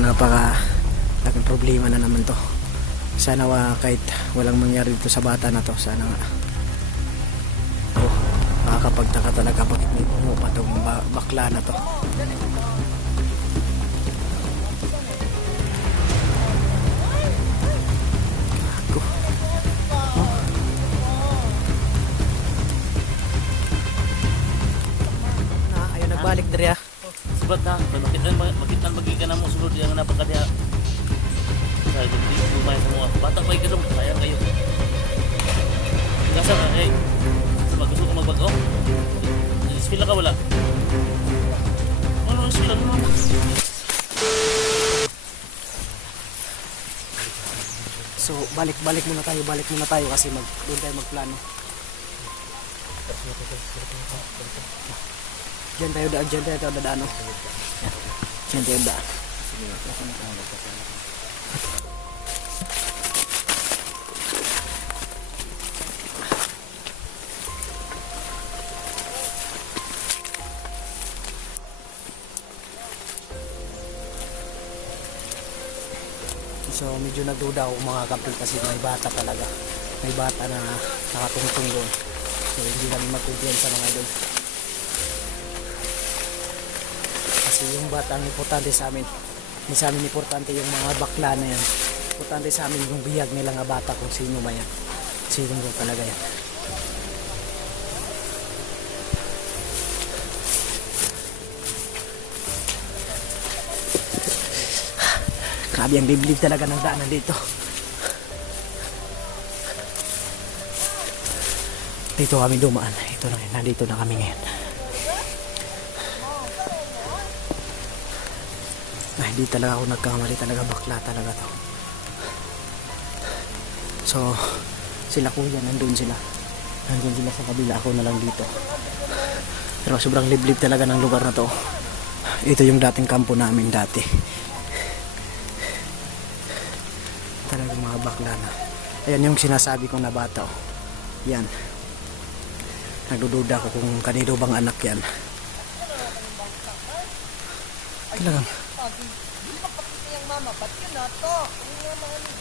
talagang napaka laking problema na naman to. Sana kahit walang mangyari dito sa bata na to, sana nga makakapagtaka talaga bakit may bungo pa tong bakla na to. Ayaw nagbalik diri ah. Sabat na, makitan magikan na mo sulod yang napakadiha. Sa hindi lumay sa mga bata pa ikalong sayang kayo. Gasa ka eh. Gusto ko magbago. Iskwela ka wala. Ano iskwela mo? So balik muna tayo kasi doon tayo magplano. Diyan tayo dadaan. Diyan tayo daan. So medyo nagduda ako mga kapil kasi may bata talaga. May bata na nakatungtong doon. So hindi namin magkumpiyansa mga idol. Kasi yung bata ang importante sa amin. Hindi sa amin importante yung mga bakla na yan. Importante sa amin yung bihag nila nga bata kung sino man yan. Sino mo talaga yan. Grabe ang liblib talaga ng daanan dito. Dito kami dumaan. Ito na, nandito na kami ngayon. Hindi talaga ako nagkamali, talaga bakla talaga to. So sila kuya nandun sila sa kabila, ako na lang dito. Pero sobrang liblib talaga ng lugar na to. Ito yung dating kampo namin dati. Talagang mga bakla na. Ayan yung sinasabi kong na bata oh. Yan, nagdududa ko kung kanino bang anak yan. Talagang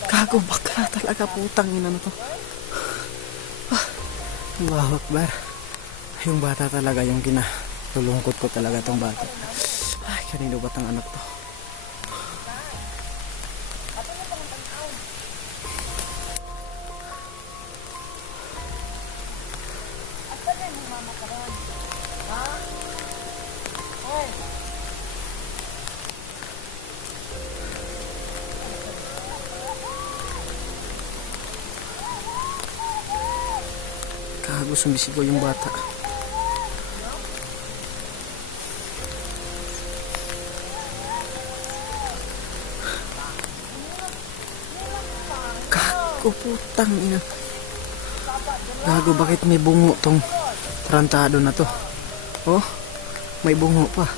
gago bakla talaga, putang ina na to. Allahu Akbar. Yung bata talaga yung kinalulungkot ko talaga tong bata. Ay, kanino ba tang anak to? Gago, sumisigaw yung bata. Gago, putang ina. Gago, bakit may bungo tong tarantado na to? Oh, may bungo pa.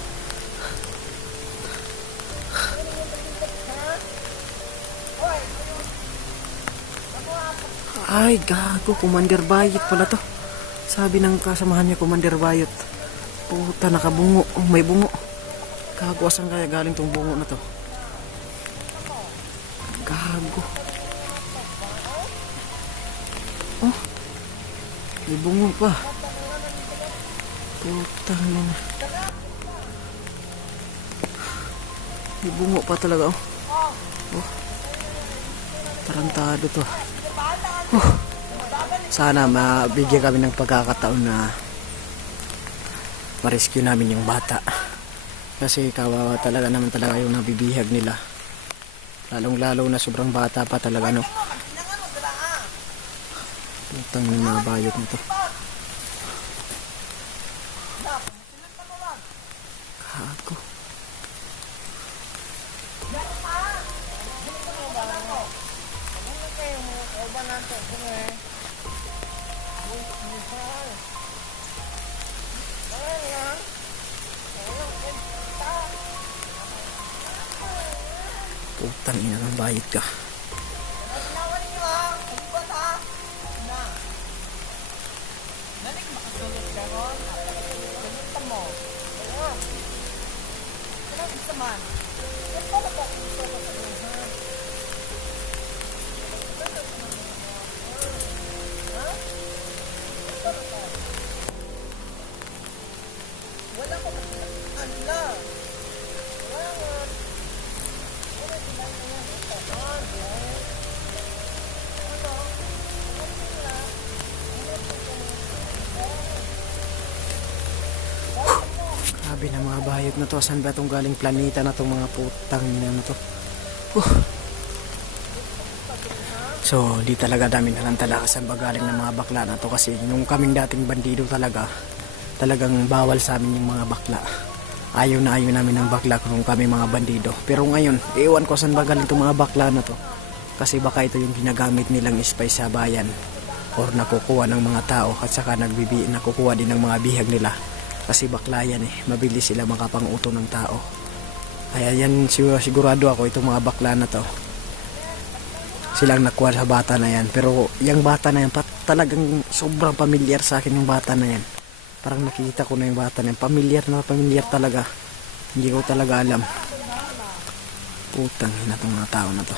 Ay, gago, Commander Bayot pala to. Sabi ng kasamahan niya, Commander Bayot. Puta, nakabungo. Oh, may bungo. Gago, asan kaya galing tong bungo na to? Gago. Oh, may bungo pa. Puta na. May bungo pa talaga, oh. Oh, tarantado to. Sana mabigyan kami ng pagkakataon na ma-rescue namin yung bata. Kasi kawawa talaga naman talaga yung nabibihag nila. Lalong-lalo na sobrang bata pa talaga, no. Putang ng mga bayot nito. Gago. Putang ina ng bayot ka. Grabe na mga bayot na to. Saan ba itong galing planeta na itong mga putang na to? So, di talaga namin alam talaga saan ba galing ng mga bakla na to. Kasi nung kaming dating bandido talagang bawal sa amin yung mga bakla. Ayaw namin ng bakla kung kami mga bandido. Pero ngayon, iwan ko saan ba galing itong mga bakla na to. Kasi baka ito yung ginagamit nilang spice sa bayan. Or nakukuha ng mga tao at saka nakukuha din ng mga bihag nila. Kasi bakla yan eh, mabilis sila makapanguto ng tao. Kaya yan sigurado ako itong mga bakla na to. Silang nakuha sa bata na yan. Pero yung bata na yan, talagang sobrang pamilyar sa akin yung bata na yan. Parang nakikita ko na yung bata na yan. Pamilyar talaga. Hindi ko talaga alam. Putang ina tong mga tao na to.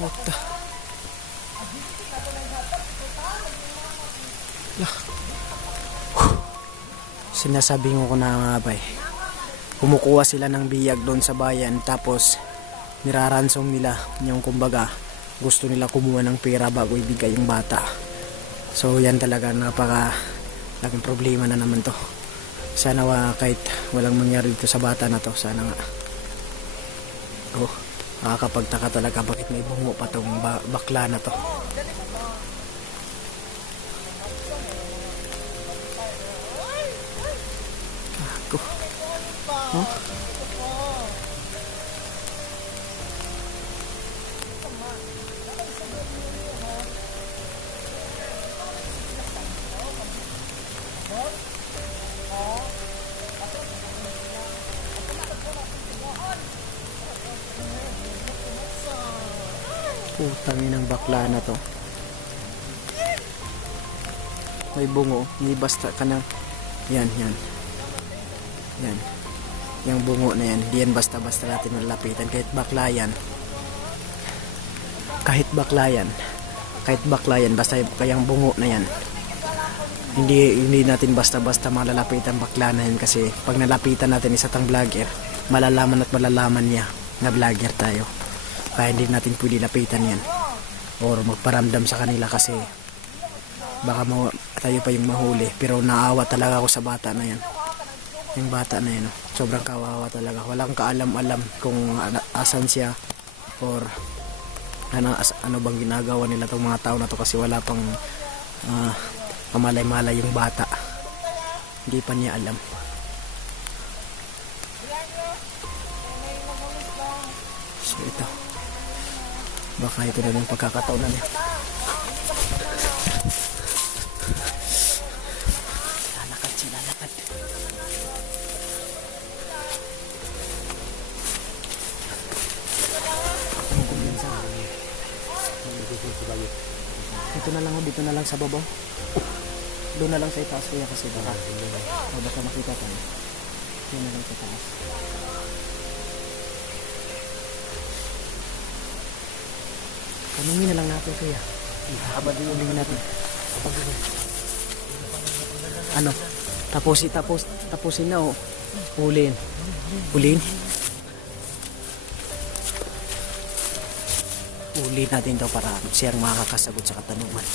What the? Sinasabi ko na nga ba eh. Kumukuha sila ng biyag doon sa bayan tapos niraransong nila yung kumbaga gusto nila kumuha ng pera bago ibigay yung bata. So yan talaga napaka laking problema na naman to. Sana kahit walang mangyari dito sa bata na to, sana nga. Nakakapagtaka talaga bakit may bungo pa tong bakla na to. Kago. Huh? Putangin ng bakla na to. May bungo, hindi basta ka na. Yan. Yung bungo na yan, hindi yan basta-basta natin malapitan. Kahit bakla yan, basta kayang bungo na yan. Hindi natin basta-basta malalapitan bakla na yan. Kasi pag nalapitan natin isa tang vlogger, malalaman niya na vlogger tayo. Kaya hindi natin pwede lapitan yan or magparamdam sa kanila kasi baka tayo pa yung mahuli. Pero naawa talaga ako sa bata na yan. Yung bata na yan, sobrang kawawa talaga. Walang kaalam-alam kung asan siya or ano bang ginagawa nila tong mga tao na to kasi wala pang kamalay-malay yung bata. Hindi pa niya alam. So ito, baka ito na yung pagkakataon na niya. Lalakad. Dito na lang sa babaw. Doon na lang sa itaas kuya kasi baka makita tayo. Doon na lang sa itaas. Tanungin na lang natin kuya. Habang dinulingin natin. Ano? Tapusin na o. Huliin. Uli natin daw para siyang makakasagot sa katanungan.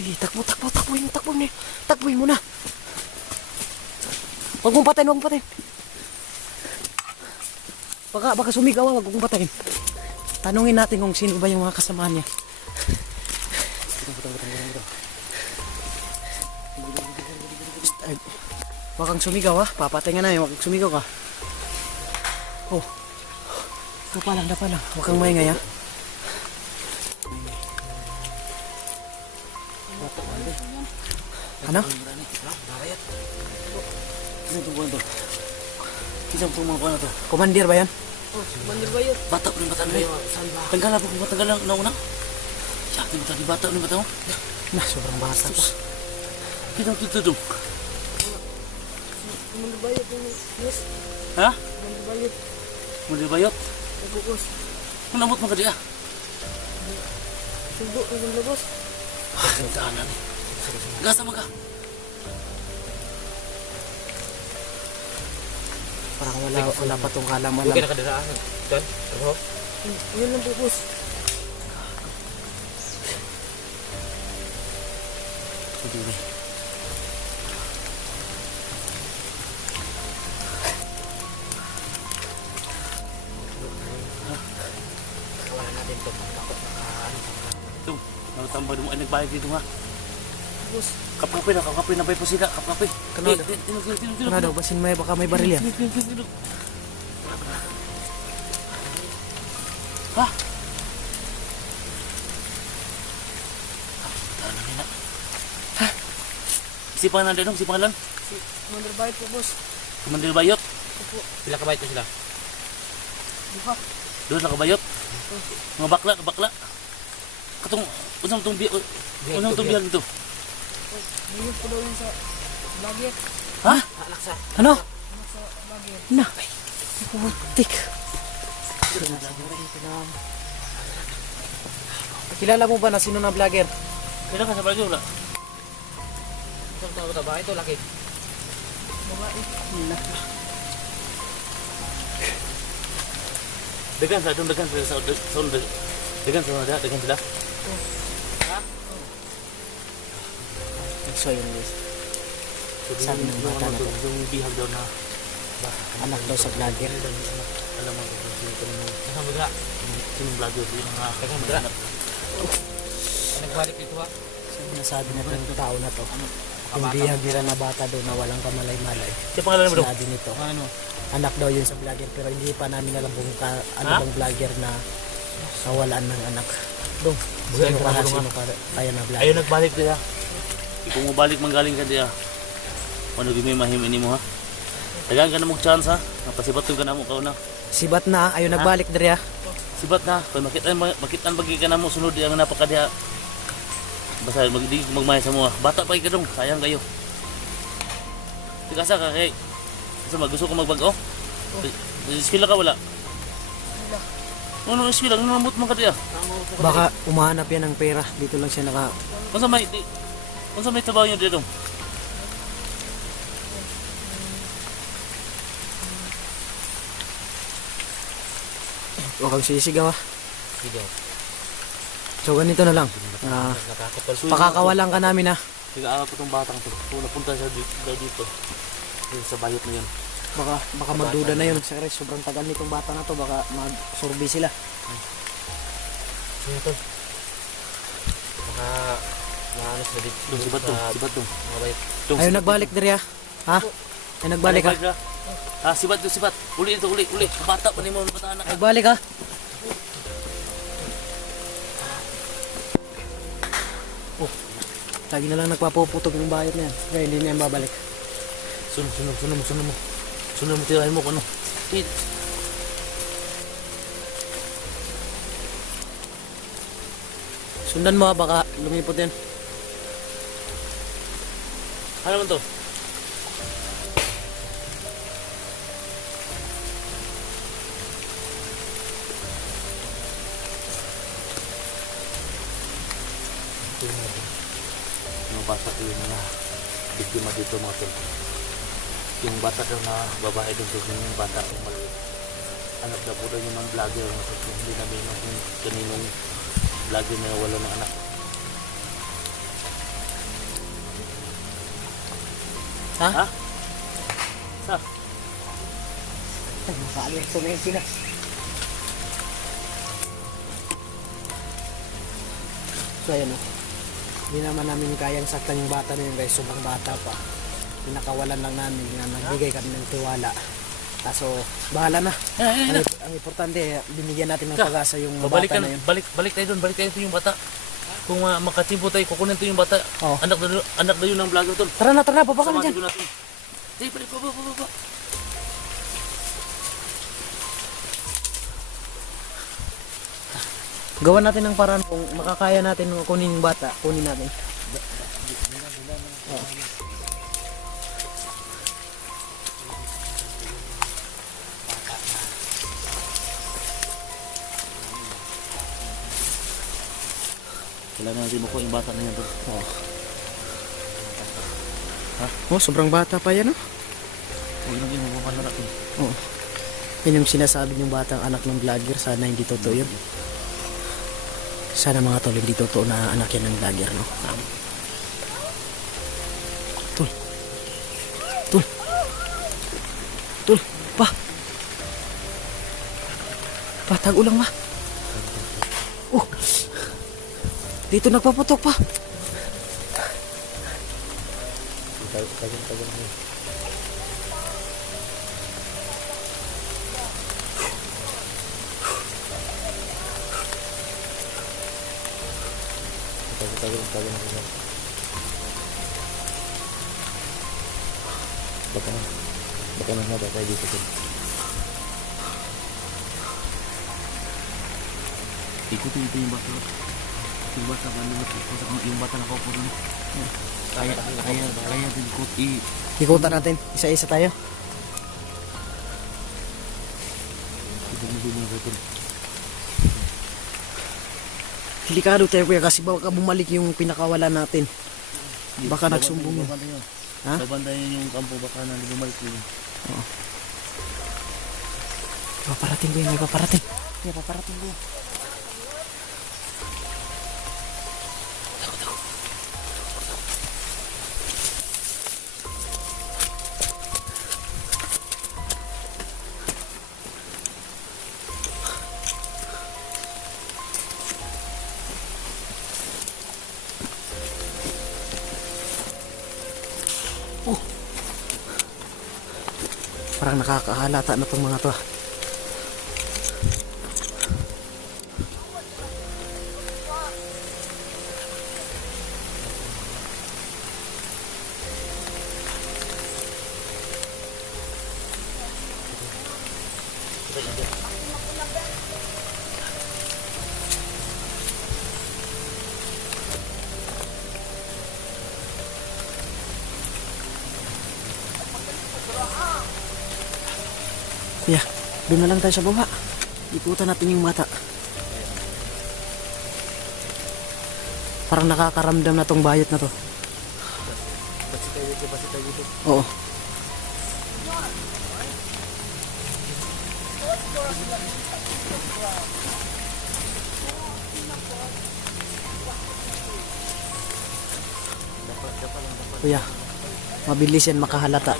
Sige, takbuhin mo na. Huwag mong patayin. Baka sumigaw, huwag mong patayin. Tanungin natin kung sino ba yung mga kasama niya. Huwag kang sumigaw ha, papatay nga na yun, huwag kang sumigaw ka. Oh, dapa lang, huwag kang maingay ha. Ano? Isang pong mga to. Commander ba yan? Oh, mandir ba yun? Bata pa rin bata na yun. Tanggal po kung matanggal na una. Siya, di bata, di bata, di bata. Na, sobrang bata pa. Kitang tutudong. Mandir ba yun? Yes. Ha? Mandir ba yun? Muli bayot? Nagkukos. Manamot mga di ah. Sugo, naging labas. Tahanan. Gasa mga. Parang wala pa tong halaman Okay lang. na kadiraan. Dan, ano? Yun lang po, boss. Pwede. Kawalan natin ito. Takot na Ito, nakatambay mo ay nagbayad dito ha. Boss. Kapkapi na bay po sila, kapkapi. Kanado? Tinog. Ano daw, basin may baka may baril yan. Ha? Tahanan nila. Ha? Sipangan na din, sipangan lang. Si Mandir ba yun po, boss? Kumandir bayot. Opo. Pila ka bayad ko sila? Buka. Doon nakabayot. Mga bakla. Katong, unang tong biyag dito. Ngayon po daw yun sa vlogger. Ha? Alaksa. Ano? Ano sa vlogger? Na, putik. Kilala mo ba na sino na vlogger? Kailan ka sa bagyo wala? Isang tao ba? Ito, laki. Babae. Dagan sa dagan sila. So yun guys. Sabi ng bata na to. Yung bihag daw na Anak daw sa vlogger. alam mo kung sino ko nung Isang baga. sinong vlogger yung mga Dagang baga. Nagbalik dito ha? Nasabi na ng tao na to. Yung bihag nila na bata daw na walang kamalay-malay. Siya pangalan mo daw? Sinabi nito. Ano? Anak daw yun sa vlogger pero hindi pa namin alam kung ano Ha? bang vlogger na nawalaan ng anak. Dong, Buhay sino ka na, sino kaya na vlogger. Ayaw nagbalik diya. Kung mabalik manggaling ka diya. Ano gimi mahim ini mo ha? Dagan ka na mo chance ha. Napasibat ka na mo kauna. Sibat na, ayaw nagbalik diri ha. Sibat na. Kung makitan bagi ka na mo sunod ang napakadiha. Basta magmahal sa mo ha. Bata pa ka dong. Sayang kayo. Tigasa ka kay. Gusto gusto ko magbago? Skill ka wala? Ano skill lang namut man ka diya. Baka umahanap yan ng pera. Dito lang siya naka... Kung sa may trabaho nyo dito? Huwag kang sisigaw ha. Sige. So ganito na lang. Natakot pa. Pakakawalan ka namin ha. Nag-aaral ko tong batang to. Kung napunta siya dito. Dito sa bayot na yun. Baka magduda na yun. Siyempre, sobrang tagal nitong bata na to. Baka mag-survey sila. Sige to. Baka maano sila dito. Doon, sibat doon. Sibat doon. Mga bayad. Ayaw nagbalik diri ha. Ha? Ayaw nagbalik ha. Ah, sibat doon, sibat. Uli ito, uli. Bata pa ni mo, bata anak. Nagbalik ha. Oh, lagi na lang nagpapuputog yung bayot na yan. Kaya hindi niya babalik. Sunod mo. Sunod mo, tirahin mo kung ano. Wait. Sundan mo ha, baka lumipot yan. Ano naman to? Yung bata ko yung mga biktima dito mga tol. Yung bata daw na babae doon yung bata yung maliit. Anak daw po daw yun ng vlogger mga tol. Hindi namin kung kaninong vlogger na wala ng anak. Ha? Ha? Sa? Ay, makaalir tumingin sila. So ayan o. Hindi naman namin kayang saktan yung bata na yun guys. Sobrang bata pa. Pinakawalan lang namin na nagbigay kami ng tiwala. Kaso bahala na. Ang importante, binigyan natin ng pag-asa yung bata na yun. Balik tayo doon, balik tayo yung bata. Kung makachimpo tayo, kukunin to yung bata. Oh. Anak na yun ng vlogger tol. Tara na, baba ka na dyan. Natin. Balik, baba. Gawa natin ng paraan kung makakaya natin kunin yung bata, kunin natin. Oo. Kailangan natin makuha yung bata na yan doon. Oo. Oh, sobrang bata pa yan, oh. Huwag nang inubukan natin. Oo. Yun yung sinasabi ng batang anak ng vlogger. Sana hindi totoo yun. Sana mga tol, hindi totoo na anak yan ng vlogger, no? Tol. Tol. Tol. Pa. Pa, tag-ulang ma. Oh. Dito nagpaputok pa. Tagal mo. Tagal mo. Baka na tayo dito. Ikutin ito yung bata. Yung bata ka naman. Yung bata nakaupo doon. Kaya din ikut. Ikutan natin. Isa-isa tayo. Delikado tayo kuya kasi baka bumalik yung pinakawala natin. Baka nagsumbong yun. Ha? Babandayan yung kampo baka na bumalik yun. Oo. Paparating ko yun. May paparating. May paparating ko yun. Parang nakakahalata na itong mga to. Kuya, doon na lang tayo sa baba. Ikutan natin yung mata. Parang nakakaramdam na tong bayot na to. Basi tayo dito. Oo. Kuya, mabilis yan makahalata.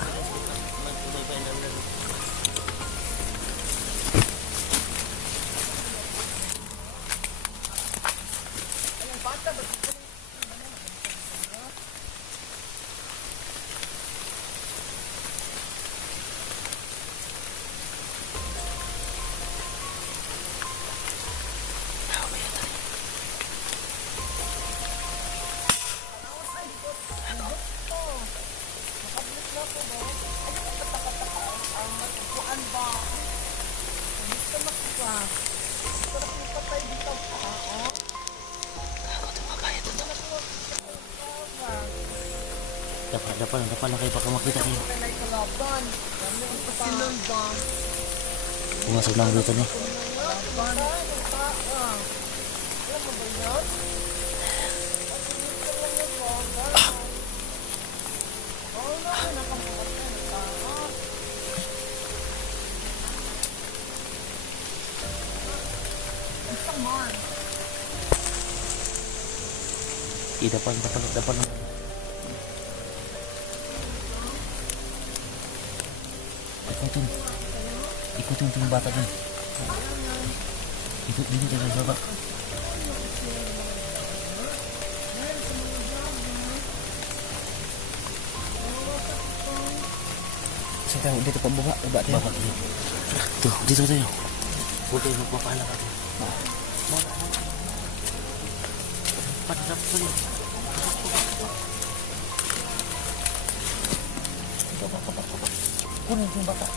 Dapat na kayo baka makita kayo. Pumasok lang dito niya. Dapat na. Ikutin yung bata dun. Ikut dito tayo sa baba. Sige, dito pa baba. Baba tayo. Baba tayo. Tuh, dito tayo. Huwag tayo magpapala ka tayo. Patap tayo. Kunin yung bata.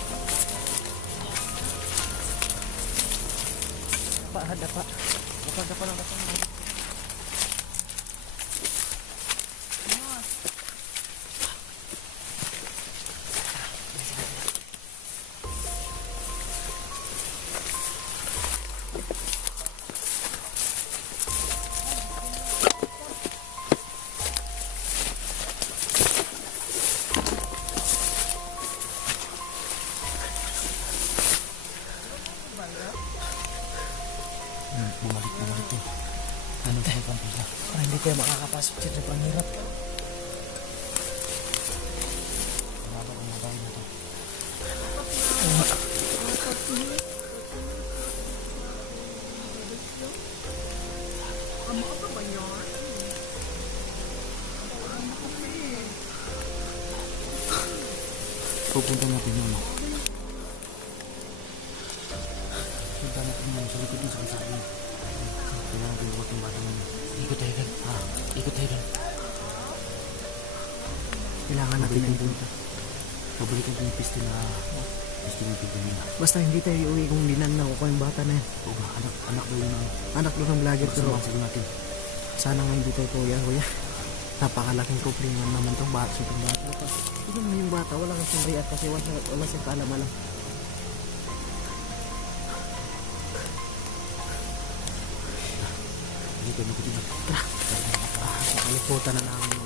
Dapa. Bumalik yun. Ano tayo pang pila? Hindi tayo makakapasok dito. Ang hirap. Wala ang mabay na to. Pupunta natin yun. Punta natin yun sa likod ng sakit. Kailangan natin lukot yung bata namin. Ikot tayo doon. Ikot tayo doon. Kailangan natin na punta. Pabalikan ko yung piste na bigyan nila. Basta hindi tayo iuwi kung hindi na nakukuha yung bata na yan. Oo ba? Anak daw yun ang Anak doon ng vlogger pero sumasag natin. sana nga hindi tayo kuya. Napakalaking kuplingan naman tong bata. Itong bata pa. Tignan mo yung bata. Wala kang sumriat kasi wala siyang kaalam-alam. Hindi tayo magkatinig. Nakaliputan na namin.